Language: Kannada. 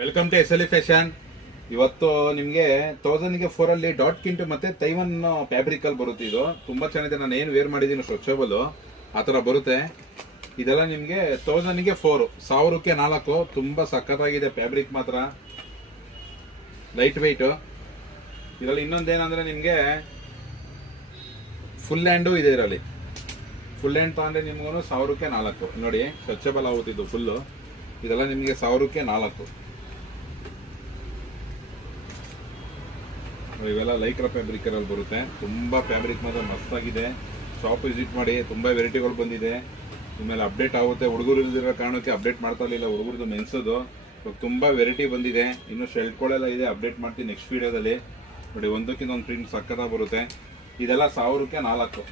Welcome to S L fashion. ಇವತ್ತು ನಿಮಗೆ 1000 ಅಲ್ಲಿ ಡಾಟ್ ಕಿಂಟ್ ಮತ್ತೆ ತೈವನ್ ಫ್ಯಾಬ್ರಿಕ್ ಅಲ್ಲಿ ಬರುತ್ತೆ. ಇದು ತುಂಬಾ ಚೆನ್ನಾಗಿದೆ. ನಾನು ಏನು ವೇರ್ ಮಾಡಿದ್ದೀನಿ ಸ್ಟ್ರೆಚಬಲ್ ಆ ತರ ಬರುತ್ತೆ. ಇದೆಲ್ಲ ನಿಮಗೆ 1000ಗೆ 1000ಕ್ಕೆ 4. ತುಂಬಾ ಸಖತ್ತಾಗಿದೆ ಫ್ಯಾಬ್ರಿಕ್, ಮಾತ್ರ ಲೈಟ್ ವೆಯ್ಟ್. ಇದರಲ್ಲಿ ಇನ್ನೊಂದೇನಂದ್ರೆ ನಿಮಗೆ ಫುಲ್ ಹ್ಯಾಂಡು ಇದೆ. ಇದರಲ್ಲಿ ಫುಲ್ ಹ್ಯಾಂಡ್ ತಗೊಂಡ್ರೆ ನಿಮ್ಗೂ 1000ಕ್ಕೆ 4 ನೋಡಿ. ಸ್ಟ್ರೆಚಬಲ್ ಆಗುತ್ತಿದ್ದು ಫುಲ್ಲು. ಇದೆಲ್ಲ ನಿಮಗೆ 1000ಕ್ಕೆ 4. ಇವೆಲ್ಲ ಲೈಕ್ರಾ ಫ್ಯಾಬ್ರಿಕ್ ಅಲ್ಲಿ ಬರುತ್ತೆ. ತುಂಬಾ ಫ್ಯಾಬ್ರಿಕ್ ಮಾತ್ರ ಮಸ್ತಾಗಿದೆ. ಶಾಪ್ ವಿಸಿಟ್ ಮಾಡಿ, ತುಂಬಾ ವೆರೈಟಿಗಳು ಬಂದಿದೆ. ಇನ್ಮೇಲೆ ಅಪ್ಡೇಟ್ ಆಗುತ್ತೆ. ಹುಡುಗರು ಇಲ್ದಿರೋ ಕಾರಣಕ್ಕೆ ಅಪ್ಡೇಟ್ ಮಾಡ್ತಾ ಇರಲಿಲ್ಲ. ಹುಡುಗರದು ಮೆನ್ಸದು ಇವಾಗ ತುಂಬಾ ವೆರೈಟಿ ಬಂದಿದೆ. ಇನ್ನು ಶರ್ಟ್ಗಳೆಲ್ಲ ಇದೆ, ಅಪ್ಡೇಟ್ ಮಾಡ್ತೀನಿ ನೆಕ್ಸ್ಟ್ ವಿಡಿಯೋದಲ್ಲಿ. ನೋಡಿ, ಒಂದಕ್ಕಿಂತ ಒಂದು ಪ್ರಿಂಟ್ ಸಕ್ಕತ್ತಾಗಿ ಬರುತ್ತೆ. ಇದೆಲ್ಲ 1000ಕ್ಕೆ 4.